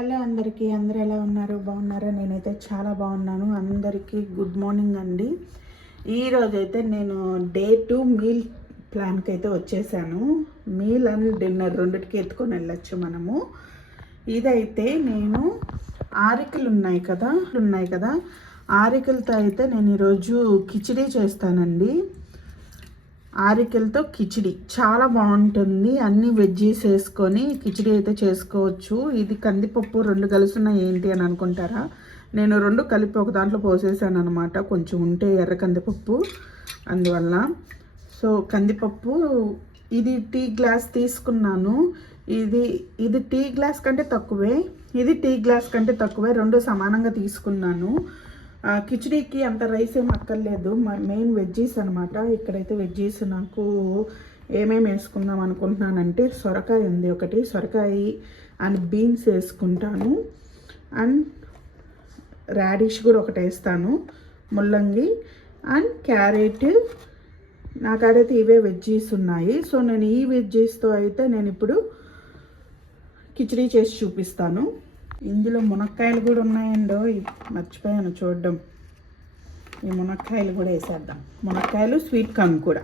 Hello అందరికీ, అందరూ ఎలా ఉన్నారు? బాగున్నారా? నేనైతే చాలా బాగున్నాను. అందరికీ గుడ్ మార్నింగ్ అండి. ఈరోజైతే నేను డే 2 మీల్ ప్లాన్కి అయితే వచ్చేసాను. మీల్ అండ్ డిన్నర్ రెండిటికి ఎత్తుకొని వెళ్ళచ్చు మనము. ఇదైతే నేను ఆరికలు ఉన్నాయి కదా ఆరికలతో అయితే నేను ఈరోజు కిచిడీ చేస్తానండి. ఆరికలతో కిచిడి చాలా బాగుంటుంది. అన్ని వెజ్జీస్ వేసుకొని కిచిడి అయితే చేసుకోవచ్చు. ఇది కందిపప్పు రెండు కలుస్తున్నాయి ఏంటి అని అనుకుంటారా, నేను రెండు కలిపి ఒక దాంట్లో పోసేసాను అనమాట. కొంచెం ఉంటే ఎర్ర కందిపప్పు అందువల్ల. సో కందిపప్పు ఇది టీ గ్లాస్ తీసుకున్నాను. ఇది టీ గ్లాస్ కంటే తక్కువే, ఇది టీ గ్లాస్ కంటే తక్కువే, రెండు సమానంగా తీసుకున్నాను. కిచిడీకి అంత రైస్ ఏం అక్కర్లేదు, మెయిన్ వెజ్జీస్ అనమాట. ఇక్కడైతే వెజ్జీస్ నాకు ఏమేమి వేసుకుందాం అనుకుంటున్నానంటే సొరకాయ ఉంది ఒకటి, సొరకాయ అండ్ బీన్స్ వేసుకుంటాను. అండ్ రాడిష్ కూడా ఒకటి వేస్తాను, ముల్లంగి అండ్ క్యారెట్. నాకాడైతే ఇవే వెజ్జీస్ ఉన్నాయి. సో నేను ఈ వెజ్జీస్తో అయితే నేను ఇప్పుడు కిచిడీ చేసి చూపిస్తాను. ఇందులో మునక్కాయలు కూడా ఉన్నాయండో, మర్చిపోయాను చూడడం. ఈ మునక్కాయలు కూడా వేసేద్దాం. మునక్కాయలు, స్వీట్ కార్న్ కూడా.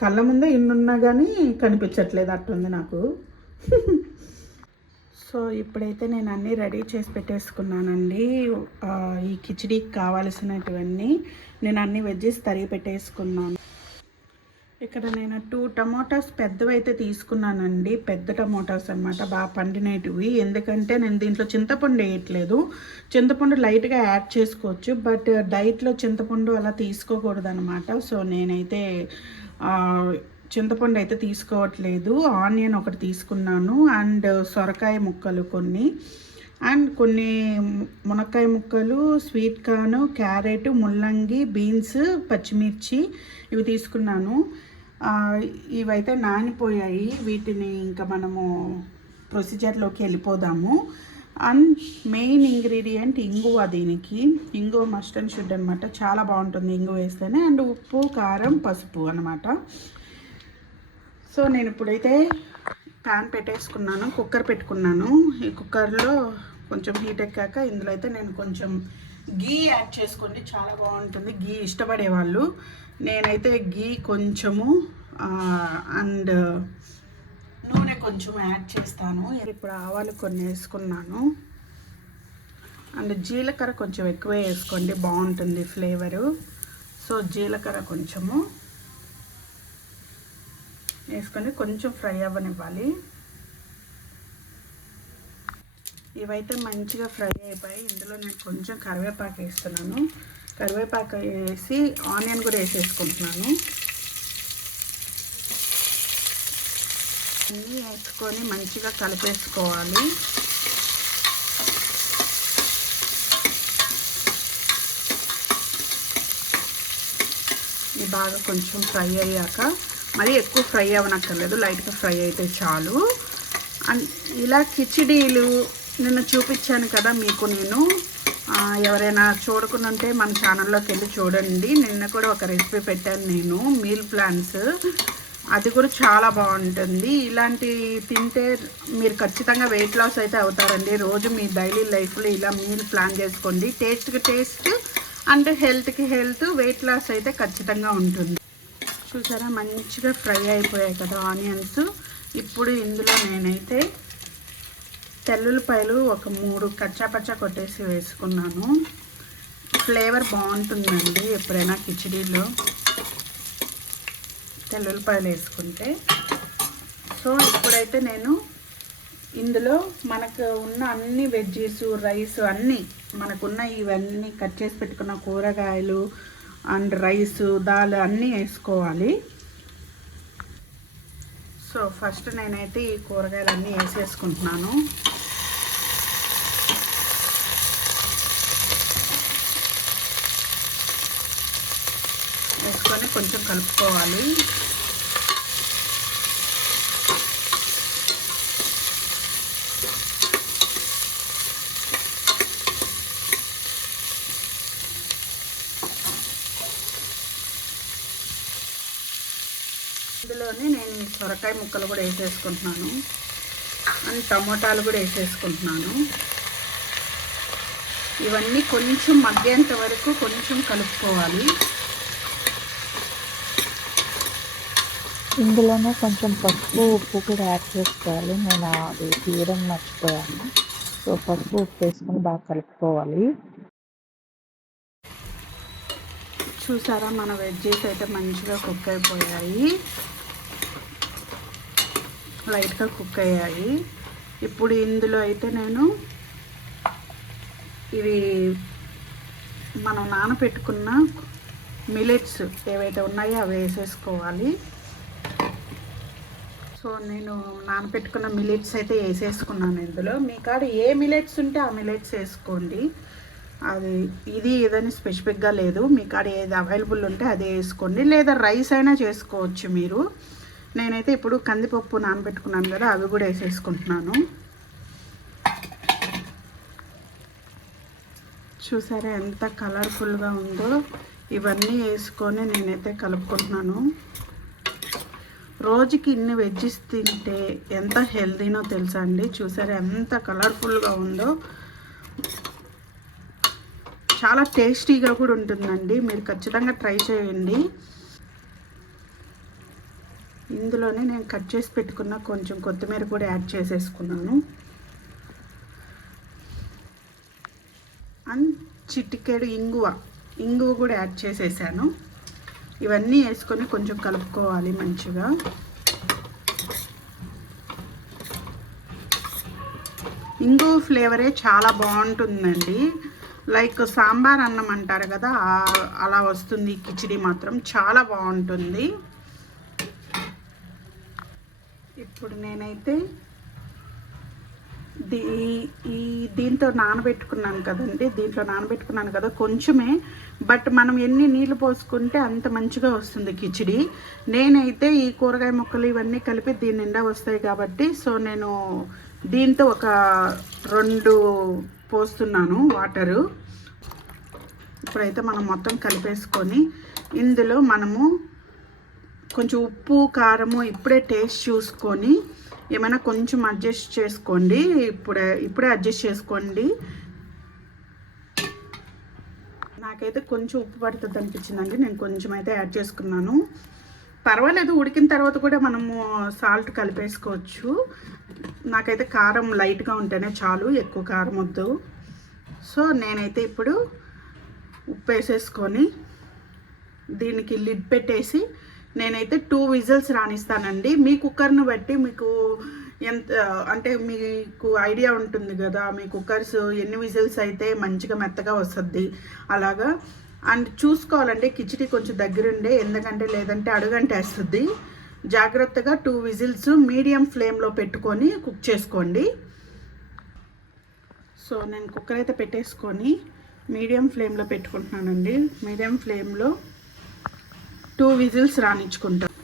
కళ్ళ ముందే ఇన్నున్నా కానీ కనిపించట్లేదు, అట్టుంది నాకు. సో ఇప్పుడైతే నేను అన్నీ రెడీ చేసి పెట్టేసుకున్నానండి. ఈ కిచిడీకి కావాల్సినటువన్నీ నేను అన్ని వెజ్జెస్ తరిగి పెట్టేసుకున్నాను. ఇక్కడ నేను 2 టమోటాస్ పెద్దవి అయితే తీసుకున్నానండి. పెద్ద టమోటాస్ అనమాట, బాగా పండినవి. ఎందుకంటే నేను దీంట్లో చింతపండు వేయట్లేదు. చింతపండు లైట్గా యాడ్ చేసుకోవచ్చు, బట్ డైట్లో చింతపండు అలా తీసుకోకూడదు అనమాట. సో నేనైతే చింతపండు అయితే తీసుకోవట్లేదు. ఆనియన్ ఒకటి తీసుకున్నాను, అండ్ సొరకాయ ముక్కలు కొన్ని, అండ్ కొన్ని మునక్కాయ ముక్కలు, స్వీట్ కార్న్, క్యారెట్, ముల్లంగి, బీన్స్, పచ్చిమిర్చి ఇవి తీసుకున్నాను. ఇవైతే నానిపోయాయి. వీటిని ఇంకా మనము ప్రొసీజర్లోకి వెళ్ళిపోదాము. అండ్ మెయిన్ ఇంగ్రీడియంట్ ఇంగువ. దీనికి ఇంగువ మస్ట్ అండ్ షుడ్ అనమాట, చాలా బాగుంటుంది ఇంగువ వేస్తేనే. అండ్ ఉప్పు, కారం, పసుపు అనమాట. సో నేను ఇప్పుడైతే ప్యాన్ పెట్టేసుకున్నాను, కుక్కర్ పెట్టుకున్నాను. ఈ కుక్కర్లో కొంచెం హీట్ ఎక్కాక ఇందులో అయితే నేను కొంచెం గీ యాడ్ చేసుకోండి, చాలా బాగుంటుంది గీ ఇష్టపడేవాళ్ళు. నేనైతే గీ కొంచెము అండ్ నూనె కొంచెం యాడ్ చేస్తాను. ఇప్పుడు ఆవాలు కొన్ని వేసుకున్నాను, అండ్ జీలకర్ర కొంచెం ఎక్కువ వేసుకోండి, బాగుంటుంది ఫ్లేవరు. సో జీలకర్ర కొంచెము వేసుకొని కొంచెం ఫ్రై అవ్వనివ్వాలి. ఇవైతే మంచిగా ఫ్రై అయిపోయి ఇందులో నేను కొంచెం కరివేపాకు వేస్తున్నాను. కరివేపాకు వేసి ఆనియన్ కూడా వేసేసుకుంటున్నాను. అన్నీ వేసుకొని మంచిగా కలిపేసుకోవాలి. ఇది బాగా కొంచెం ఫ్రై అయ్యాక, మరీ ఎక్కువ ఫ్రై అవ్వనక్కర్లేదు, లైట్గా ఫ్రై అయితే చాలు. అండ్ ఇలా కిచిడీలు నిన్న చూపించాను కదా మీకు నేను. ఎవరైనా చూడకుంటే మన ఛానల్లోకి వెళ్ళి చూడండి. నిన్న కూడా ఒక రెసిపీ పెట్టాను నేను, మీల్ ప్లాన్స్. అది కూడా చాలా బాగుంటుంది. ఇలాంటి తింటే మీరు ఖచ్చితంగా వెయిట్ లాస్ అయితే అవుతారండి. రోజు మీ డైలీ లైఫ్లో ఇలా మీల్ ప్లాన్ చేసుకోండి. టేస్ట్కి టేస్ట్ అండ్ హెల్త్కి హెల్త్, వెయిట్ లాస్ అయితే ఖచ్చితంగా ఉంటుంది. చూసారా మంచిగా ఫ్రై అయిపోయాయి కదా ఆనియన్స్. ఇప్పుడు ఇందులో నేనైతే తెల్లుల్లిపాయలు ఒక 3 కచ్చాపచ్చా కొట్టేసి వేసుకున్నాను. ఫ్లేవర్ బాగుంటుందండి ఎప్పుడైనా కిచిడీలో తెల్లుల్లిపాయలు వేసుకుంటే. సో ఇప్పుడైతే నేను ఇందులో మనకు ఉన్న అన్ని వెజ్జీస్, రైస్ అన్నీ మనకున్న ఇవన్నీ కట్ చేసి పెట్టుకున్న కూరగాయలు అండ్ రైస్, దాల్ అన్నీ వేసుకోవాలి. సో ఫస్ట్ నేనైతే ఈ కూరగాయలన్నీ వేసేసుకుంటున్నాను. వేసుకొని కొంచెం కలుపుకోవాలి. ఇందులోనే నేను సొరకాయ ముక్కలు కూడా వేసేసుకుంటున్నాను. అండ్ టమోటాలు కూడా వేసేసుకుంటున్నాను. ఇవన్నీ కొంచెం మగ్గేంత వరకు కొంచెం కలుపుకోవాలి. ఇందులోనే కొంచెం పసుపు ఉప్పు కూడా యాడ్ చేసుకోవాలి. నేను అది తీయడం మర్చిపోయాను. సో పసుపు ఉప్పు వేసుకొని బాగా కలుపుకోవాలి. చూసారా, మన వెజ్జెస్ అయితే మంచిగా కుక్ అయిపోయాయి, లైట్గా కుక్ అయ్యాయి. ఇప్పుడు ఇందులో అయితే నేను ఇవి మనం నానబెట్టుకున్న మిలెట్స్ ఏవైతే ఉన్నాయో అవి వేసేసుకోవాలి. సో నేను నానబెట్టుకున్న మిలెట్స్ అయితే వేసేసుకున్నాను ఇందులో. మీ కాడ ఏ మిలెట్స్ ఉంటే ఆ మిలెట్స్ వేసుకోండి. అది ఇది ఏదైనా స్పెసిఫిక్గా లేదు, మీ కాడ ఏది అవైలబుల్ ఉంటే అదే వేసుకోండి, లేదా రైస్ అయినా చేసుకోవచ్చు మీరు. నేనైతే ఇప్పుడు కందిపప్పు నానబెట్టుకున్నాను కదా, అవి కూడా వేసేసుకుంటున్నాను. చూసారా ఎంత కలర్ఫుల్గా ఉందో. ఇవన్నీ వేసుకొని నేనైతే కలుపుకుంటున్నాను. రోజుకి ఇన్ని వెజ్జెస్ తింటే ఎంత హెల్దీనో తెలుసా అండి. చూసారా ఎంత కలర్ఫుల్గా ఉందో. చాలా టేస్టీగా కూడా ఉంటుందండి, మీరు ఖచ్చితంగా ట్రై చేయండి. ఇందులోనే నేను కట్ చేసి పెట్టుకున్న కొంచెం కొత్తిమీర కూడా యాడ్ చేసేసుకున్నాను. అండ్ చిటికెడు ఇంగువ కూడా యాడ్ చేసేసాను. ఇవన్నీ వేసుకొని కొంచెం కలుపుకోవాలి మంచిగా. ఇంగువ ఫ్లేవరే చాలా బాగుంటుందండి. లైక్ సాంబార్ అన్నం అంటారు కదా, అలా వస్తుంది. కిచిడి మాత్రం చాలా బాగుంటుంది. ఇప్పుడు నేనైతే దీంతో నానబెట్టుకున్నాను కదండి, దీంట్లో నానబెట్టుకున్నాను కదా కొంచెమే, బట్ మనం ఎన్ని నీళ్ళు పోసుకుంటే అంత మంచిగా వస్తుంది కిచిడి. నేనైతే ఈ కూరగాయ ముక్కలు ఇవన్నీ కలిపి దీని నిండా వస్తాయి కాబట్టి, సో నేను దీంతో ఒక 2 పోస్తున్నాను వాటరు. ఇప్పుడైతే మనం మొత్తం కలిపేసుకొని ఇందులో మనము కొంచెం ఉప్పు కారము ఇప్పుడే టేస్ట్ చూసుకొని ఏమైనా కొంచెం అడ్జస్ట్ చేసుకోండి. ఇప్పుడే అడ్జస్ట్ చేసుకోండి. నాకైతే కొంచెం ఉప్పు పడుతుంది అనిపించిందండి, నేను కొంచెం అయితే యాడ్ చేసుకున్నాను. పర్వాలేదు, ఉడికిన తర్వాత కూడా మనము సాల్ట్ కలిపేసుకోవచ్చు. నాకైతే కారం లైట్గా ఉంటేనే చాలు, ఎక్కువ కారం వద్దు. సో నేనైతే ఇప్పుడు ఉప్పు వేసేసుకొని దీనికి లిడ్ పెట్టేసి నేనైతే 2 విజిల్స్ రానిస్తానండి. మీ కుక్కర్ను బట్టి మీకు ఎంత అంటే మీకు ఐడియా ఉంటుంది కదా, మీ కుక్కర్స్ ఎన్ని విజిల్స్ అయితే మంచిగా మెత్తగా వస్తుంది అలాగా. అండ్ చూసుకోవాలండి కిచిడి కొంచెం దగ్గరుండే, ఎందుకంటే లేదంటే అడుగంటేస్తుంది. జాగ్రత్తగా 2 విజిల్స్ మీడియం ఫ్లేమ్లో పెట్టుకొని కుక్ చేసుకోండి. సో నేను కుక్కర్ అయితే పెట్టేసుకొని మీడియం ఫ్లేమ్లో పెట్టుకుంటున్నానండి. మీడియం ఫ్లేమ్లో 2 విజిల్స్ రానిచ్చుకుంటాను.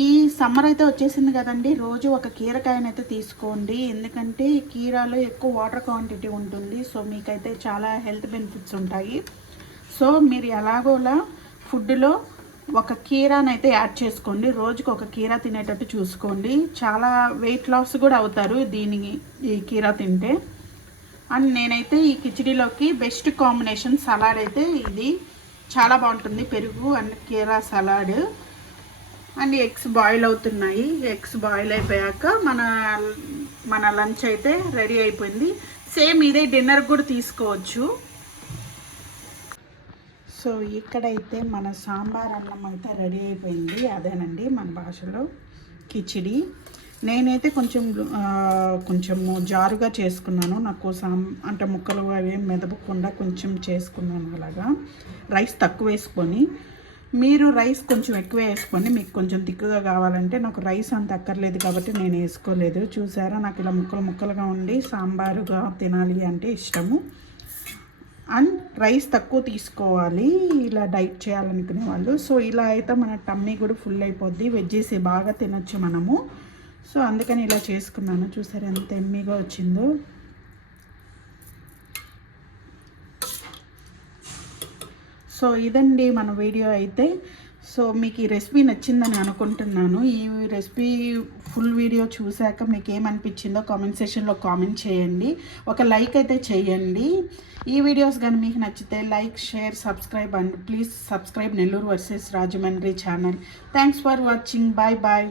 ఈ సమ్మర్ అయితే వచ్చేసింది కదండి, రోజు ఒక కీరకాయనైతే తీసుకోండి, ఎందుకంటే కీరాలో ఎక్కువ వాటర్ క్వాంటిటీ ఉంటుంది. సో మీకైతే చాలా హెల్త్ బెనిఫిట్స్ ఉంటాయి. సో మీరు ఎలాగోలా ఫుడ్లో ఒక కీరానైతే యాడ్ చేసుకోండి. రోజుకి ఒక కీరా తినేటట్టు చూసుకోండి. చాలా వెయిట్ లాస్ కూడా అవుతారు ఈ కీరా తింటే. అండ్ నేనైతే ఈ కిచిడీలోకి బెస్ట్ కాంబినేషన్ సలాడ్ అయితే ఇది చాలా బాగుంటుంది, పెరుగు అండ్ కీరా సలాడ్. అండ్ ఎగ్స్ బాయిల్ అవుతున్నాయి. ఎగ్స్ బాయిల్ అయిపోయాక మన లంచ్ అయితే రెడీ అయిపోయింది. సేమ్ ఇదే డిన్నర్ కూడా తీసుకోవచ్చు. సో ఇక్కడైతే మన సాంబార్ అన్నం అయితే రెడీ అయిపోయింది. అదేనండి మన భాషలో కిచిడి. నేనైతే కొంచెము జారుగా చేసుకున్నాను. నాకు అంటే ముక్కలు అవి మెదపకుండా కొంచెం చేసుకున్నాను అలాగా. రైస్ తక్కువ వేసుకొని, మీరు రైస్ కొంచెం ఎక్కువ వేసుకోండి. మీకు కొంచెం తిక్కుగా కావాలంటే, నాకు రైస్ అంత అక్కర్లేదు కాబట్టి నేను వేసుకోలేదు. చూసారా, నాకు ఇలా ముక్కలుగా ఉండి సాంబారుగా తినాలి అంటే ఇష్టము. అండ్ రైస్ తక్కువ తీసుకోవాలి ఇలా డైట్ చేయాలనుకునే వాళ్ళు. సో ఇలా అయితే మన టమ్మీ కూడా ఫుల్ అయిపోద్ది, వెజ్జెస్ బాగా తినొచ్చు మనము. సో అందుకని ఇలా చేసుకున్నాను. చూసారా ఎంత ఎమ్మీగా వచ్చిందో. సో ఇదండి మన వీడియో అయితే. సో మీకు ఈ రెసిపీ నచ్చిందని అనుకుంటున్నాను. ఈ రెసిపీ ఫుల్ వీడియో చూశాక మీకు ఏమనిపించిందో కామెంట్ సెక్షన్లో కామెంట్ చేయండి. ఒక లైక్ అయితే చేయండి. ఈ వీడియోస్ కానీ మీకు నచ్చితే like, share, subscribe and please subscribe Nellore versus Rajahmundry channel. Thanks for watching. Bye bye.